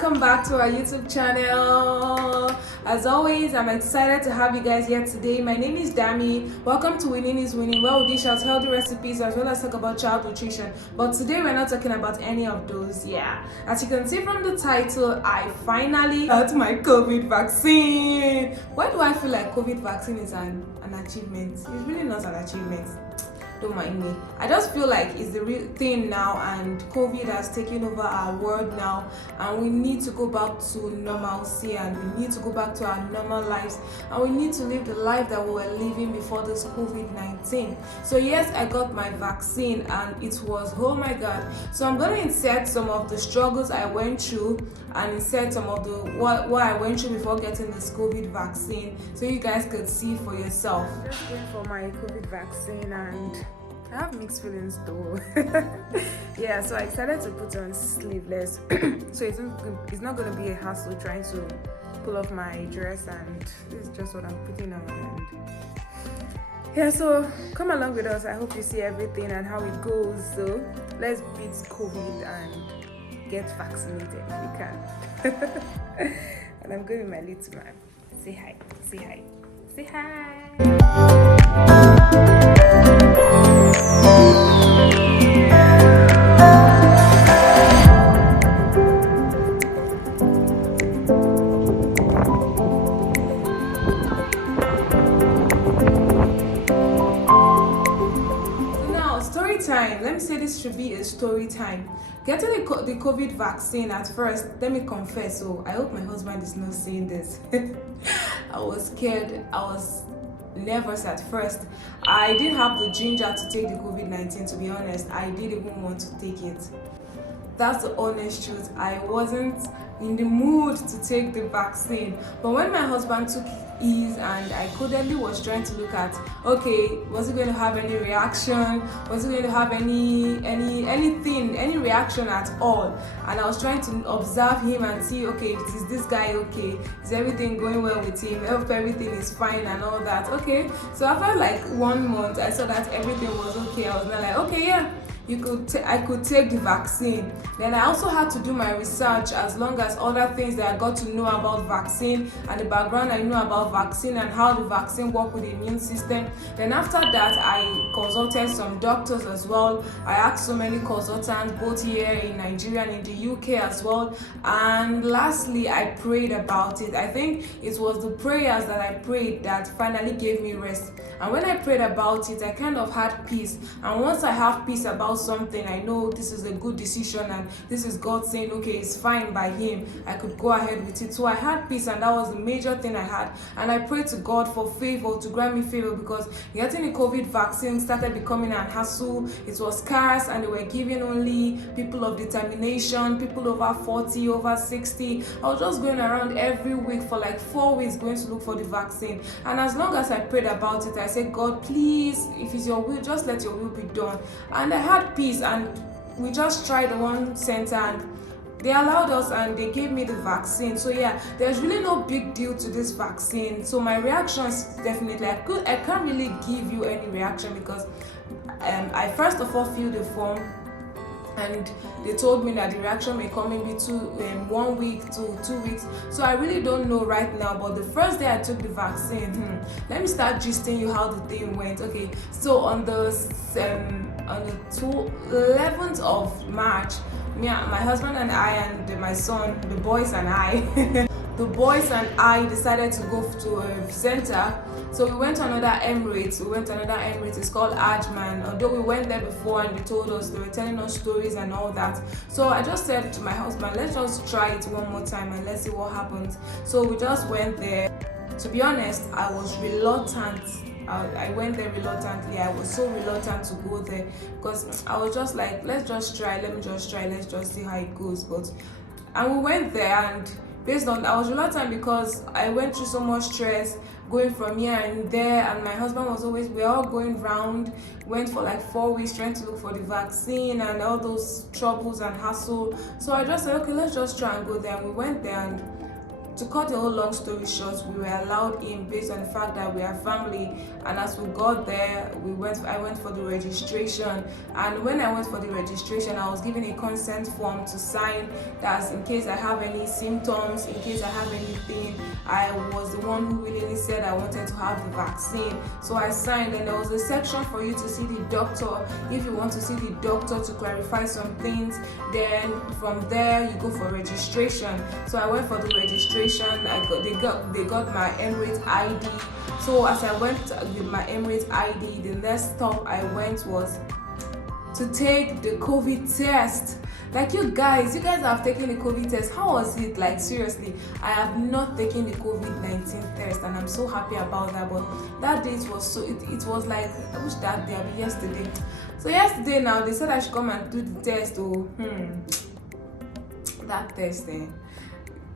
welcome back to our YouTube channel. As always, I'm excited to have you guys here today. My name is Dami. Welcome to Winning is Winning, where we dish out healthy recipes as well as talk about child nutrition. But today we're not talking about any of those. As you can see from the title, I finally got my COVID vaccine. Why do I feel like COVID vaccine is an achievement? It's really not an achievement. Don't mind me. I just feel like it's the real thing now, and COVID has taken over our world now, and we need to go back to normalcy, and we need to go back to our normal lives, and we need to live the life that we were living before this COVID-19. So yes, I got my vaccine and it was, oh my god. So I'm going to insert some of the struggles I went through and insert some of the what I went through before getting this COVID vaccine, so you guys could see for yourself. I'm just going for my COVID vaccine and I have mixed feelings though. Yeah, so I decided to put on sleeveless. So it's not going to be a hassle trying to pull off my dress, and this is just what I'm putting on. And yeah, so come along with us. I hope you see everything and how it goes. So let's beat COVID and get vaccinated if we can. And I'm going with my little man. Say hi, say hi, say hi. Time. Let me say this should be a story time. Getting the COVID vaccine at first, let me confess, so I hope my husband is not seeing this. I was scared. I was nervous at first. I didn't have the ginger to take the COVID-19, to be honest. I didn't even want to take it. That's the honest truth. I wasn't in the mood to take the vaccine. But when my husband took his and I codedly was trying to look at, okay, was he going to have any reaction? Was he going to have any reaction at all? And I was trying to observe him and see, okay, is this guy okay? Is everything going well with him? I hope everything is fine and all that. Okay. So after like 1 month, I saw that everything was okay. I was not like, okay, yeah, I could take the vaccine. Then I also had to do my research, as long as other things that I got to know about vaccine and the background I know about vaccine and how the vaccine works with the immune system. Then after that, I consulted some doctors as well. I asked so many consultants, both here in Nigeria and in the UK as well. And lastly, I prayed about it. I think it was the prayers that I prayed that finally gave me rest. And when I prayed about it, I kind of had peace. And once I have peace about something, I know this is a good decision and this is God saying, okay, it's fine by him, I could go ahead with it. So I had peace, and that was the major thing I had. And I prayed to God for favor, to grant me favor, because getting the COVID vaccine started becoming an hassle. It was scarce, and they were giving only people of determination, people over 40, over 60. I was just going around every week for like 4 weeks going to look for the vaccine. And as long as I prayed about it, I said, God, please, if it's your will, just let your will be done. And I had peace, and we just tried one center and they allowed us and they gave me the vaccine. So yeah, there's really no big deal to this vaccine. So my reactions, definitely, I can't really give you any reaction, because I first of all filled the form, and they told me that the reaction may come in between 1 week to 2 weeks. So I really don't know right now. But the first day I took the vaccine, let me start gisting you how the thing went. Okay, so on the 11th of March, my husband and I and my son, the boys and I the boys and I decided to go to a center. So we went to another Emirates. It's called Ajman. Although we went there before and they were telling us stories and all that. So I just said to my husband, let's just try it one more time and let's see what happens. So we just went there. To be honest, I was reluctant. I went there reluctantly. I was so reluctant to go there, because I was just like, let me just try, let's just see how it goes. And we went there, and based on, I was reluctant because I went through so much stress going from here and there, and my husband was always, we're all going round, went for like 4 weeks trying to look for the vaccine and all those troubles and hassle. So I just said, okay, let's just try and go there. And we went there, and to cut the whole long story short, we were allowed in based on the fact that we are family. And as we got there, I went for the registration. And when I went for the registration, I was given a consent form to sign, that in case I have any symptoms, in case I have anything, I was the one who willingly said I wanted to have the vaccine. So I signed, and there was a section for you to see the doctor. If you want to see the doctor to clarify some things, then from there you go for registration. So I went for the registration. They got my Emirates ID. So as I went with my Emirates ID, the next stop I went was to take the COVID test. Like you guys have taken the COVID test. How was it? Like seriously, I have not taken the COVID-19 test, and I'm so happy about that. But that day it was like, I wish that day had been yesterday. So yesterday now they said I should come and do the test. That test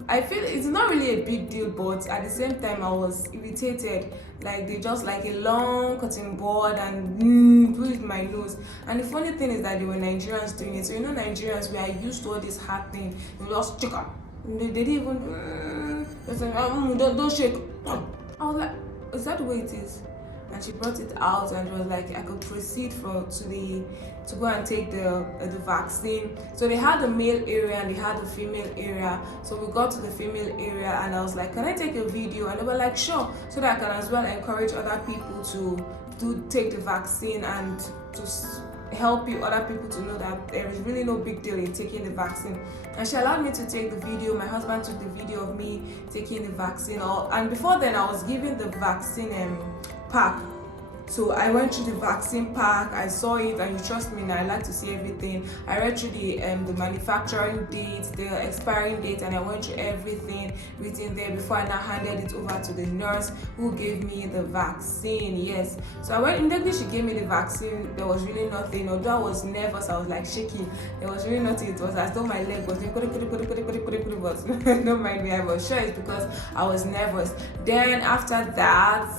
I feel it's not really a big deal, but at the same time I was irritated. Like they just like a long cutting board and put it in my nose. And the funny thing is that they were Nigerians doing it. So Nigerians, we are used to all this hard thing. You just check up. They didn't even don't shake. I was like, is that the way it is? And she brought it out and was like I could proceed to go and take the vaccine. So they had the male area and they had the female area. So we got to the female area and I was like, can I take a video? And they were like, sure, so that I can as well encourage other people to take the vaccine and to help other people to know that there is really no big deal in taking the vaccine. And she allowed me to take the video. My husband took the video of me taking the vaccine. And before then I was given the vaccine pack. So I went through the vaccine pack, I saw it, and you trust me now, I like to see everything. I read through the manufacturing date, the expiring date, and I went through everything written there before I now handed it over to the nurse who gave me the vaccine. Yes. So I went, immediately she gave me the vaccine, there was really nothing. Although I was nervous, I was like shaking. There was really nothing. It was as though my leg was doing but don't mind me, I was sure it's because I was nervous. Then after that,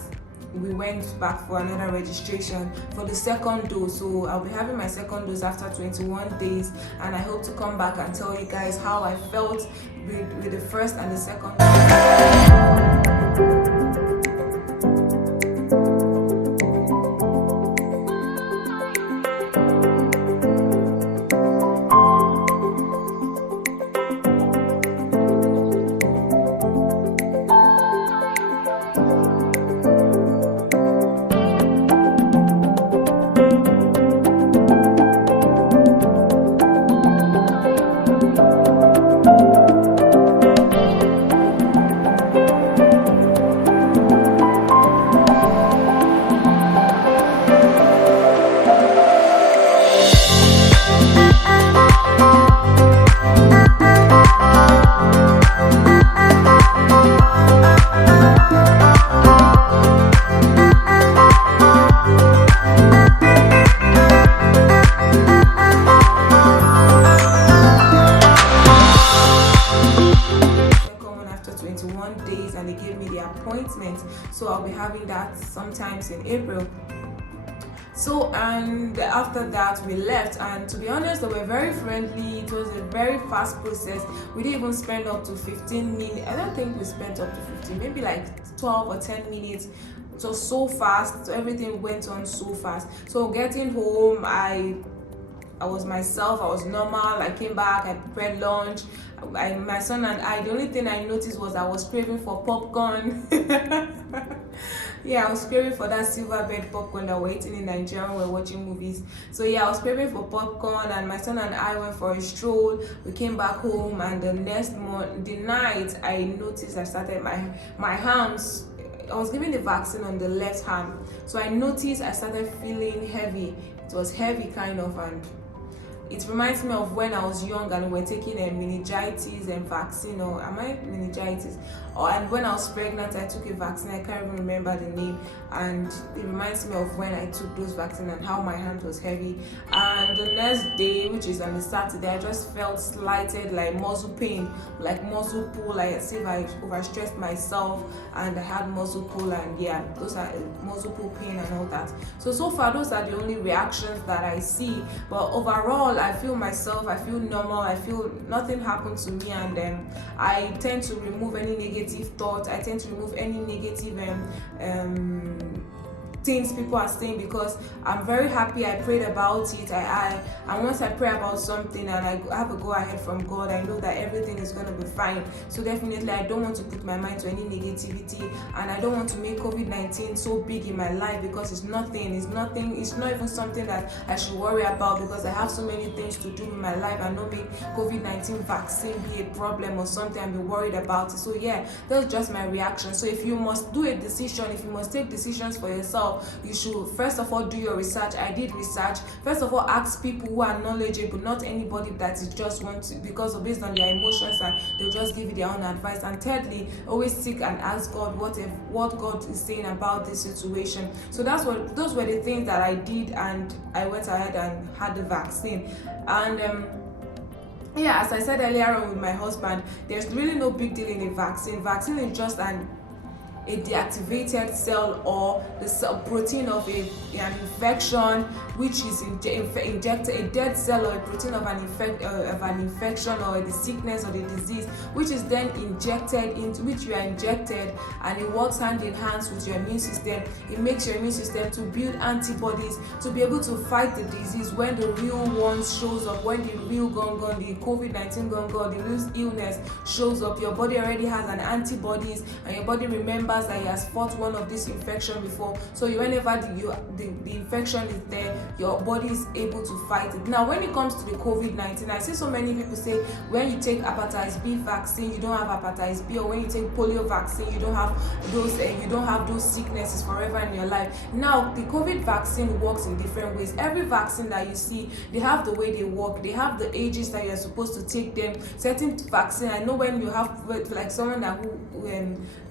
we went back for another registration for the second dose. So I'll be having my second dose after 21 days, and I hope to come back and tell you guys how I felt with the first and the second dose. And they gave me the appointment, so I'll be having that sometimes in April. So, and after that we left, and to be honest, they were very friendly. It was a very fast process. We didn't even spend up to 15 minutes. I don't think we spent up to 15, maybe like 12 or 10 minutes. It was so fast, so everything went on so fast. So getting home, I was myself, I was normal. I came back, I prepared lunch. My son and I, the only thing I noticed was I was craving for popcorn. Yeah, I was craving for that silver bed popcorn that we're eating in Nigeria when we're watching movies. So yeah, I was craving for popcorn, and my son and I went for a stroll. We came back home, and the night I noticed I started my hands. I was given the vaccine on the left hand, so I noticed I started feeling heavy. It was heavy kind of, and it reminds me of when I was young and we were taking a meningitis and vaccine, or am I meningitis? And when I was pregnant, I took a vaccine. I can't even remember the name, and it reminds me of when I took those vaccines and how my hand was heavy. And the next day, which is on the Saturday, I just felt slighted, like muscle pain, like muscle pull, like as if I overstressed myself and I had muscle pull, and yeah, those are muscle pull pain and all that. So far, those are the only reactions that I see. But overall, I feel myself, I feel normal, I feel nothing happened to me, and I tend to remove any negative thoughts, I tend to remove any negative things people are saying, because I'm very happy I prayed about it. And once I pray about something and I have a go ahead from God, I know that everything is going to be fine. So definitely I don't want to put my mind to any negativity, and I don't want to make COVID-19 so big in my life, because it's not even something that I should worry about, because I have so many things to do in my life, and not make COVID-19 vaccine be a problem or something and be worried about it. So yeah, that's just my reaction. So if you must do a decision, if you must take decisions for yourself, you should first of all do your research. I did research. First of all, ask people who are knowledgeable, not anybody that is just want to, because based on their emotions, and they'll just give you their own advice. And thirdly, always seek and ask God what God is saying about this situation. So those were the things that I did, and I went ahead and had the vaccine. And yeah, as I said earlier on with my husband, there's really no big deal in a vaccine. Vaccine is just a deactivated cell, or the cell protein of an infection, which is injected, a dead cell or a protein of an infection or the sickness or the disease, which is then injected into, which you are injected, and it works hand in hand with your immune system. It makes your immune system to build antibodies to be able to fight the disease when the real one shows up, when the real gun, the COVID-19 gun, the real illness shows up. Your body already has an antibodies, and your body remembers that he has fought one of this infection before. So whenever the infection is there, your body is able to fight it. Now when it comes to the COVID-19, I see so many people say when you take hepatitis B vaccine, you don't have hepatitis B, or when you take polio vaccine, you don't have those sicknesses forever in your life. Now the COVID vaccine works in different ways. Every vaccine that you see, they have the way they work, they have the ages that you're supposed to take them. Certain vaccine, I know when you have, like someone that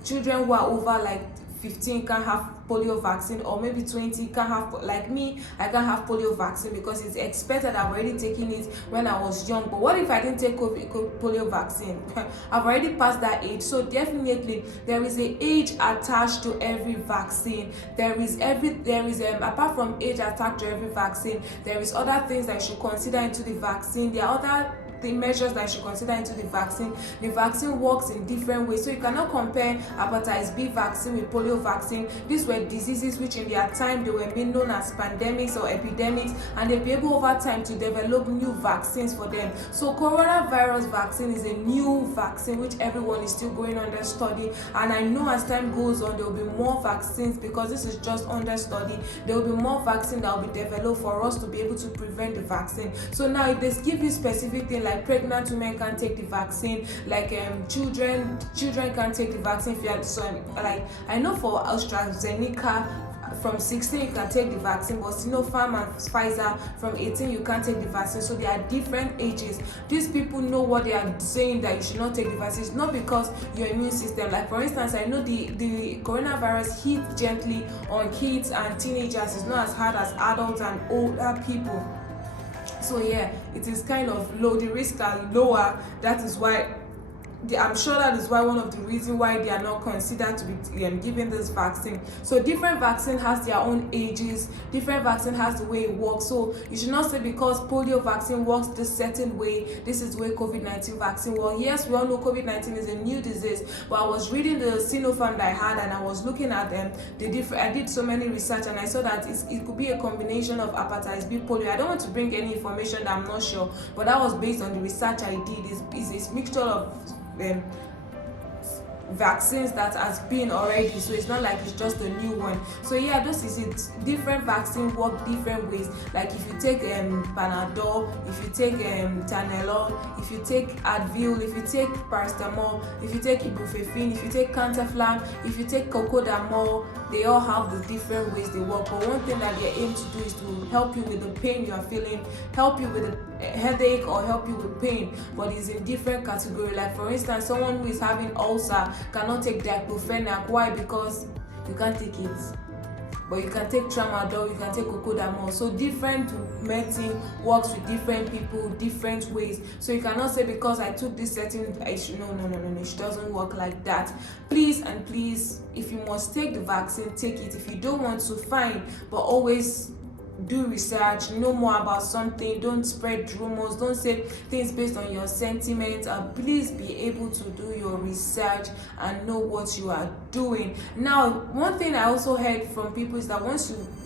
children who are over like 15 can have polio vaccine, or maybe 20 can have, like me, I can't have polio vaccine because it's expected. I've already taken it when I was young. But what if I didn't take polio vaccine? I've already passed that age. So definitely there is an age attached to every vaccine. There is apart from age attached to every vaccine, there is other things that you should consider into the vaccine. There are other the measures that you should consider into the vaccine. The vaccine works in different ways, so you cannot compare hepatitis B vaccine with polio vaccine. These were diseases which in their time they were being known as pandemics or epidemics, and they'll be able over time to develop new vaccines for them. So coronavirus vaccine is a new vaccine which everyone is still going under study, and I know as time goes on there will be more vaccines, because this is just under study. There will be more vaccine that will be developed for us to be able to prevent the vaccine. So now if they give you specific thing like pregnant women can take the vaccine, like children can take the vaccine. If you are, so like I know for AstraZeneca from 16 you can take the vaccine, but Sinopharm and Pfizer from 18 you can't take the vaccine. So there are different ages. These people know what they are saying that you should not take the vaccine. It's not because your immune system, like for instance, I know the coronavirus hits gently on kids and teenagers. It's not as hard as adults and older people. So yeah, it is kind of low, the risks are lower. That is why I'm sure that is why one of the reasons why they are not considered to be given this vaccine. So different vaccine has their own ages, different vaccine has the way it works. So you should not say because polio vaccine works this certain way, this is the way COVID-19 vaccine works. Yes, we all know COVID-19 is a new disease, but I was reading the Sinopharm that I had, and I was looking at I did so many research, and I saw that it could be a combination of hepatitis B, polio. I don't want to bring any information that I'm not sure, but that was based on the research I did. It's a mixture of vaccines that has been already, so it's not like it's just a new one. So yeah, this is it. Different vaccines work different ways. Like if you take Panadol, if you take Taneolol, if you take Advil, if you take paracetamol, if you take ibuprofen, if you take Cantaflam, if you take Cocodamol, they all have the different ways they work. But one thing that they aim to do is to help you with the pain you are feeling, help you with a headache, or help you with pain, but it's in different category. Like for instance, someone who is having ulcer cannot take diclofenac. Why? Because you can't take it. But you can take Tramadol, you can take Cocodamol. So different medicine works with different people, different ways. So you cannot say because I took this certain, no, it doesn't work like that. Please, if you must take the vaccine, take it. If you don't want to, fine, but always do research, know more about something. Don't spread rumors, don't say things based on your sentiments, and please be able to do your research and know what you are doing. Now, one thing I also heard from people is that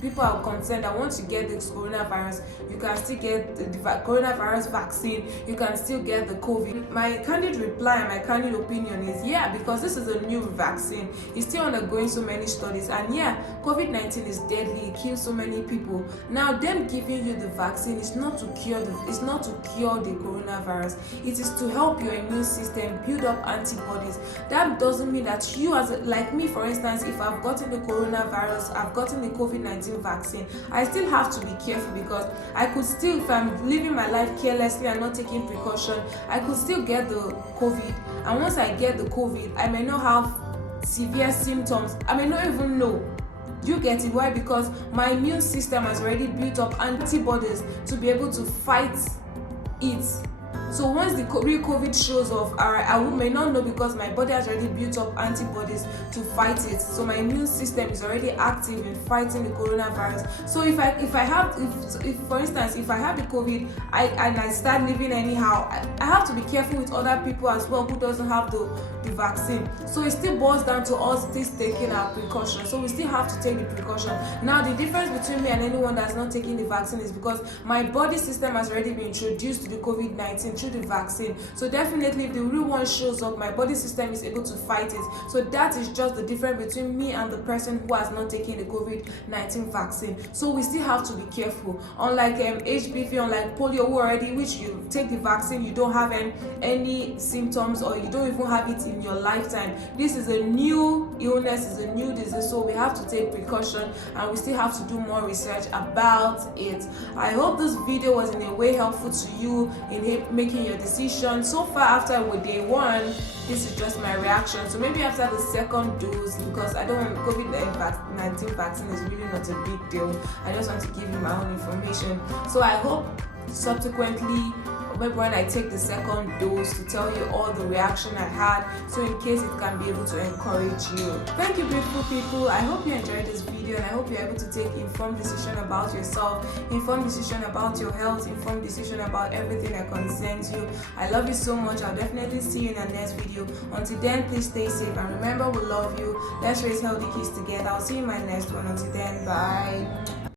people are concerned that once you get this coronavirus, you can still get the coronavirus vaccine, you can still get the COVID. My candid reply and my candid opinion is yeah, because this is a new vaccine, it's still undergoing so many studies, and yeah, COVID-19 is deadly, it kills so many people. Now, them giving you the vaccine is not to cure the coronavirus. It is to help your immune system build up antibodies. That doesn't mean that you, like me for instance, if I've gotten the coronavirus, I've gotten the COVID-19 vaccine, I still have to be careful, because I could still, if I'm living my life carelessly and not taking precaution, I could still get the COVID. And once I get the COVID, I may not have severe symptoms. I may not even know. You get it? Why? Because my immune system has already built up antibodies to be able to fight it. So once the real COVID shows off, I may not know, because my body has already built up antibodies to fight it. So my immune system is already active in fighting the coronavirus. So if for instance, if I have the COVID and I start living anyhow, I have to be careful with other people as well who doesn't have the vaccine. So it still boils down to us still taking our precautions. So we still have to take the precaution. Now, the difference between me and anyone that's not taking the vaccine is because my body system has already been introduced to the COVID-19 through the vaccine. So definitely, if the real one shows up, my body system is able to fight it. So that is just the difference between me and the person who has not taken the COVID-19 vaccine. So we still have to be careful. Unlike HPV, unlike polio, which you take the vaccine, you don't have any symptoms, or you don't even have it in your lifetime. This is a new illness, is a new disease, so we have to take precaution, and we still have to do more research about it. I hope this video was in a way helpful to you in making your decision. So far, after day one, this is just my reaction. So maybe after the second dose, because I don't want COVID-19 vaccine is really not a big deal. I just want to give you my own information. So I hope subsequently, maybe when I take the second dose, to tell you all the reaction I had, so in case it can be able to encourage you. Thank you, beautiful people. I hope you enjoyed this video, and I hope you're able to take informed decision about yourself, informed decision about your health, informed decision about everything that concerns you. I love you so much. I'll definitely see you in the next video. Until then, please stay safe, and remember, we love you. Let's raise healthy kids together. I'll see you in my next one. Until then, bye.